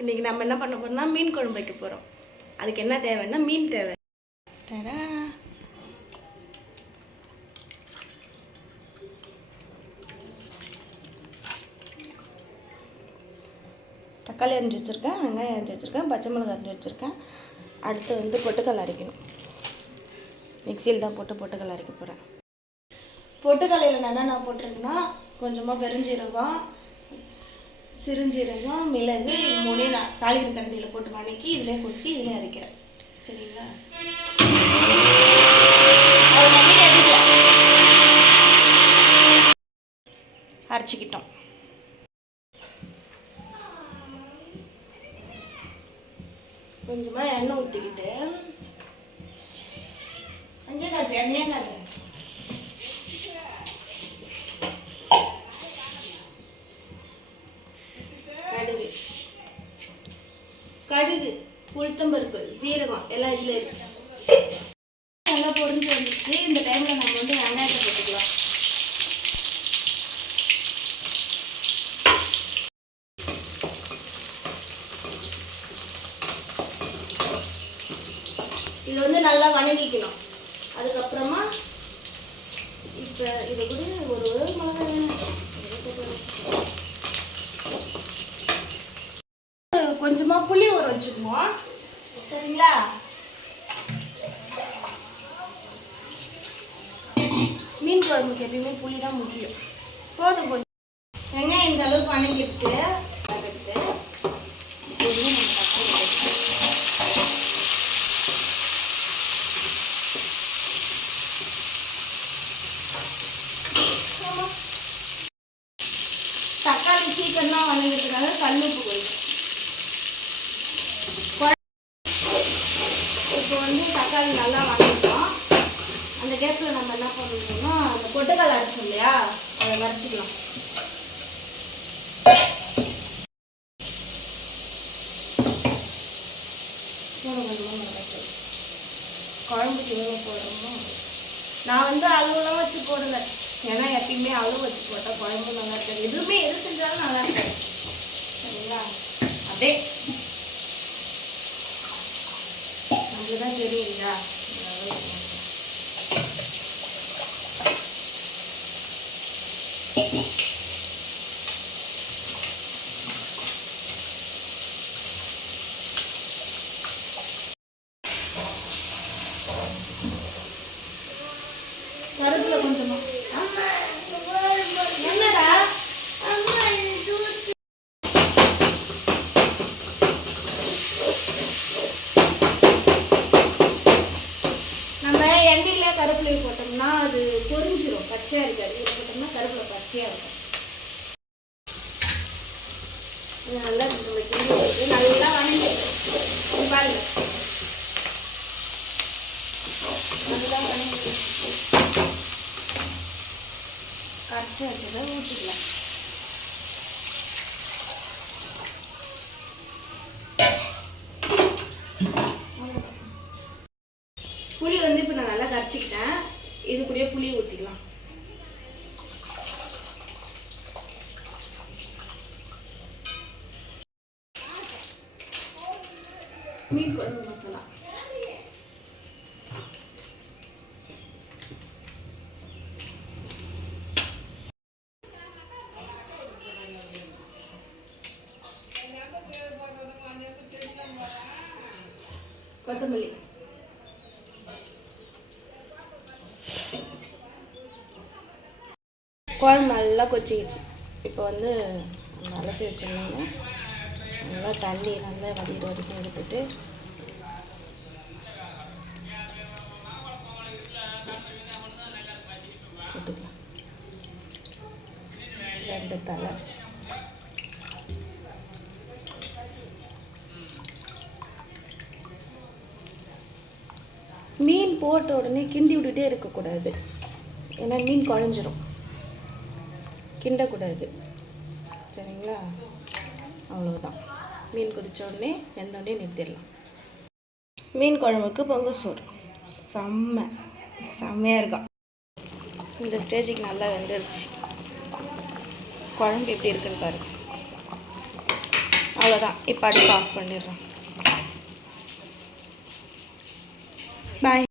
இன்றைக்கி நம்ம என்ன பண்ண போகிறோம்னா மீன் குழம்பு வைக்க போகிறோம். அதுக்கு என்ன தேவைன்னா மீன் தேவை. தக்காளி அரிஞ்சு வச்சுருக்கேன், வெங்காயம் அரிஞ்சு வச்சுருக்கேன், பச்சை மிளகாய் அரிஞ்சு வச்சுருக்கேன். அடுத்து வந்து பொட்டுக்கடலை அரைக்கணும். மிக்சியில் தான் போட்டு பொட்டுக்கடலை அரைக்க போகிறேன். பொட்டுக்கடலையில் நான் போட்டிருக்கேன்னா கொஞ்சமாக பெருஞ்சீரகம், சிறுஞ்சீரகம், மிளகு, இது மூணே நான் தாளிக்கிற கரண்டியில் போட்டு வணக்கி இதிலே கொட்டி இதிலே அரைக்கிறேன். சரிங்களா? அரைச்சிக்கிட்டோம். கொஞ்சமாக எண்ணெய் ஊற்றிக்கிட்டு அங்கே காட்டு எண்ணெயே காட்டு கடுகு, உளுத்தம்பருப்பு, சீரகம் எல்லாம் இதில் இருக்கு. நல்லா பொரிஞ்சு வந்துச்சு. இந்த டைமில் நம்ம வந்து வெங்காயத்தை போட்டுக்கலாம். இது வந்து நல்லா வணங்கிக்கணும். அதுக்கப்புறமா இப்போ இதை கூட ஒரு மிளகாய் வேணும். கொஞ்சமாக புளி ஊற வச்சுக்குவோம். சரிங்களா? மீன் குழம்புக்கு எப்பயுமே புளி தான் முக்கியம். போதும் கொஞ்சம் வெங்காயம் இந்த அளவுக்கு வணங்கிடுச்சு. தக்காளி சீக்கிரம் வணங்கிறதுனால கல்லுப்பு கொஞ்சம். இப்போ வந்து தக்காளி நல்லா வணங்கிட்டோம். அந்த கேப்பில் நம்ம என்ன பண்ணணும்னா அந்த பொட்டுக்கடலை அரைச்சோம் இல்லையா, அதை வரைச்சிக்கலாம். குழம்புக்கு எவ்வளோ போடணும் நான் வந்து அளவுலாம் வச்சு போடலை. ஏன்னா எப்பயுமே அளவு வச்சு போட்டால் குழம்பு நல்லா இருக்காது. எதுவுமே எது செஞ்சாலும் நல்லா இருக்காது. சரிங்களா? அப்படியே நம்மளுதான் தெரியும் இல்லையா. கருத்துல கொஞ்சமா என்னடா நம்ம எண்ணெயில் கருவேப்பிலை போட்டோம்னா அது பொரிஞ்சிடும், பச்சையாக இருக்காது. இதில் போட்டோம்னா கருவேப்பிலை பச்சையாக இருக்கும். இது நல்லா நல்லா வணங்கி பாருங்க. நல்லா வணங்கி கரைச்சி வச்சதை ஊற்றிக்கலாம். புளி வந்து இப்போ நான் நல்லா கரைச்சிக்கிட்டேன். இது கூடயே புளி ஊற்றிக்கலாம். மீன் குழம்பு மசாலா கொத்தமல்லி குழம்பு நல்லா கொச்சிக்கிச்சு. இப்போ வந்து அலசி வச்சிருந்தாங்க. நல்லா தண்ணி நல்லா வடிகிற வரைக்கும் எடுத்துட்டு போட்டுக்கலாம். 2 தலை மீன் போட்ட உடனே கிண்டி விட்டுட்டே இருக்கக்கூடாது. ஏன்னா மீன் குழஞ்சிரும். கிண்டக்கூடாது. சரிங்களா? அவ்வளோதான். மீன் கொதிச்ச உடனே வெந்தோடனே நிறுத்திடலாம். மீன் குழம்புக்கு பொங்க சோறு செம்மையாக இருக்கும். இந்த ஸ்டேஜுக்கு நல்லா வெந்துருச்சு. குழம்பு எப்படி இருக்குன்னு பாருங்கள். அவ்வளோ அவ்வளோதான். இப்போ அடுப்பு ஆஃப் பண்ணிடுறேன். பாய்.